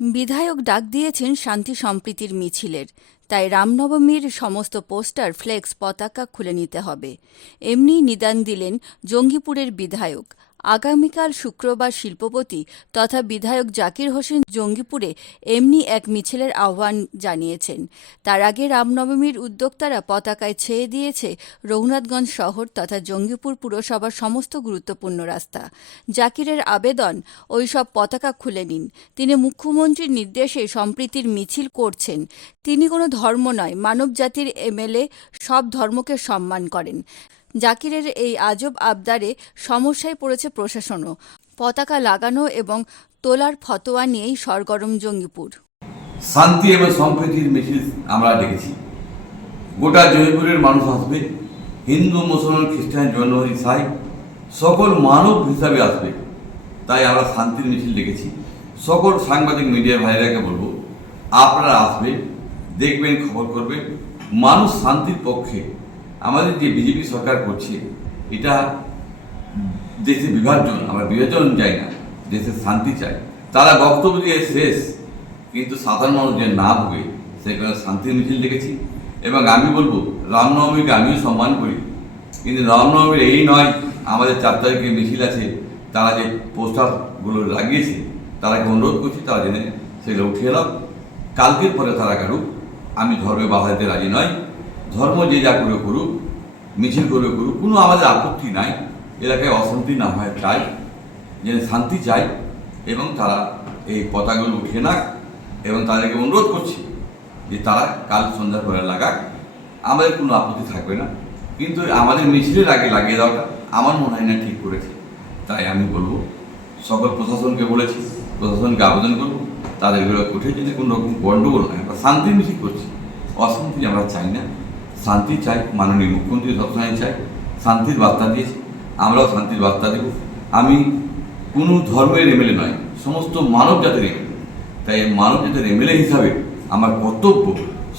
বিধায়ক ডাক দিয়েছেন শান্তি সম্প্রীতির মিছিলের, তাই রামনবমীর সমস্ত পোস্টার, ফ্লেক্স, পতাকা খুলে নিতে হবে। এমনিই নিদান দিলেন জঙ্গিপুরের বিধায়ক। আগামীকাল শুক্রবার শিল্পপতি তথা বিধায়ক জাকির হোসেন জঙ্গিপুরে এমনি এক মিছিলের আহ্বান জানিয়েছেন। তার আগে রামনবমীর উদ্যোক্তারা পতাকায় ছেয়ে দিয়েছে রঘুনাথগঞ্জ শহর তথা জঙ্গিপুর পুরসভার সমস্ত গুরুত্বপূর্ণ রাস্তা। জাকিরের আবেদন, ওই সব পতাকা খুলে নিন। তিনি মুখ্যমন্ত্রীর নির্দেশে সম্প্রীতির মিছিল করছেন। তিনি কোনো ধর্ম নয়, মানব জাতির এমএলএ, সব ধর্মকে সম্মান করেন। জাকিরের এই আজব আবদারে সমস্যায় পড়েছে প্রশাসনও। পতাকা লাগানো এবং তোলার ফতোয়া নিয়েই সরগরম জঙ্গিপুর। শান্তি এবং সম্প্রীতির মিছিল আমরা দেখেছি। গোটা জয়পুরের মানুষ আসবে, হিন্দু, মুসলমান, খ্রিস্টান, জৈন, ইসাই সকল মানব হিসাবে আসবে। তাই আমরা শান্তির মিছিল দেখেছি। সকল সাংবাদিক মিডিয়া ভাইরাকে বলবো, আপনারা আসবেন, দেখবেন, খবর করবেন। মানুষ শান্তির পক্ষে। আমাদের যে বিজেপি সরকার করছে, এটা দেশে বিভাজন, আমরা বিভাজন চাই না, দেশের শান্তি চাই। তারা বক্তব্য দিয়ে শেষ, কিন্তু সাধারণ মানুষ যে না ভোগে সেখানে শান্তির মিছিল দেখেছি। এবং আমি বলবো, রামনবমীকে আমিও সম্মান করি, কিন্তু রামনবমীর এই নয়, আমাদের 4 তারিখে মিছিল আছে, তারা যে পোস্টারগুলো লাগিয়েছে তারাকে অনুরোধ করছি তারা জেনে সেগুলো উঠিয়ে নাও। কালকের পরে তারা কারুক, আমি ধর্মে বাধা দিতে রাজি নয়। ধর্ম যে যা করে করুক, মিছিল করে করুক, কোনো আমাদের আপত্তি নাই। এলাকায় অশান্তি না হয় চাই, যে শান্তি চাই, এবং তারা এই পতাকাগুলো উঠিয়ে নাক। এবং তাদেরকে অনুরোধ করছি যে তারা কাল সন্ধ্যার পরে লাগাক, আমাদের কোনো আপত্তি থাকবে না। কিন্তু আমাদের মিছিলের আগে লাগিয়ে দেওয়াটা আমার মনে হয় না ঠিক করেছে। তাই আমি বলবো, সকল প্রশাসনকে বলেছি, প্রশাসনকে আবেদন করবো তাদের বিরুদ্ধে উঠে যেতে কোনো রকম গণ্ডগোল নয়। আমরা শান্তি মিছিল করছি, অশান্তি আমরা চাই না, শান্তি চাই। মাননীয় মুখ্যমন্ত্রী সবসময় চাই, শান্তির বার্তা দিয়েছে, আমরাও শান্তির বার্তা দেব। আমি কোনো ধর্মের এমএলএ নয়, সমস্ত মানব জাতির এমএলএ। তাই মানব জাতির এমএলএ হিসাবে আমার কর্তব্য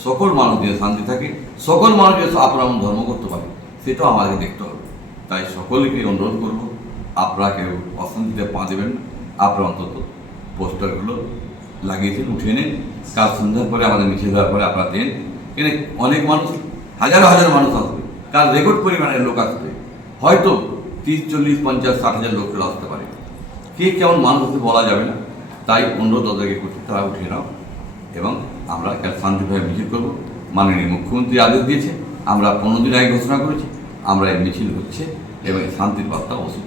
সকল মানুষ যেন শান্তি থাকে, সকল মানুষ যেন আপন ধর্ম করতে পারে, সেটাও আমাদেরকে দেখতে হবে। তাই সকলকে অনুরোধ করবো, আপনারা কেউ অশান্তিতে পা দেবেন না। আপনারা অন্তত পোস্টারগুলো লাগিয়েছেন, উঠিয়ে নেন। কাল সন্ধ্যার পরে আমাদের মিছিল দেওয়ার পরে আপনারা দেন। এখানে অনেক মানুষ, হাজার হাজার মানুষ আসবে, কাল রেকর্ড পরিমাণের লোক আসবে, হয়তো 30, 40, 50, 60 হাজার লোকের আসতে পারে। কে কেমন মানুষ আসতে বলা যাবে না। তাই অনুরোধ তাদেরকে করতে, তারা উঠিয়ে নাও এবং আমরা কাল শান্তিভাবে মিছিল করবো। মাননীয় মুখ্যমন্ত্রী আদেশ দিয়েছে, আমরা 15 দিন আগে ঘোষণা করেছি, আমরা এই মিছিল হচ্ছে এবং শান্তির বার্তা ওষুধ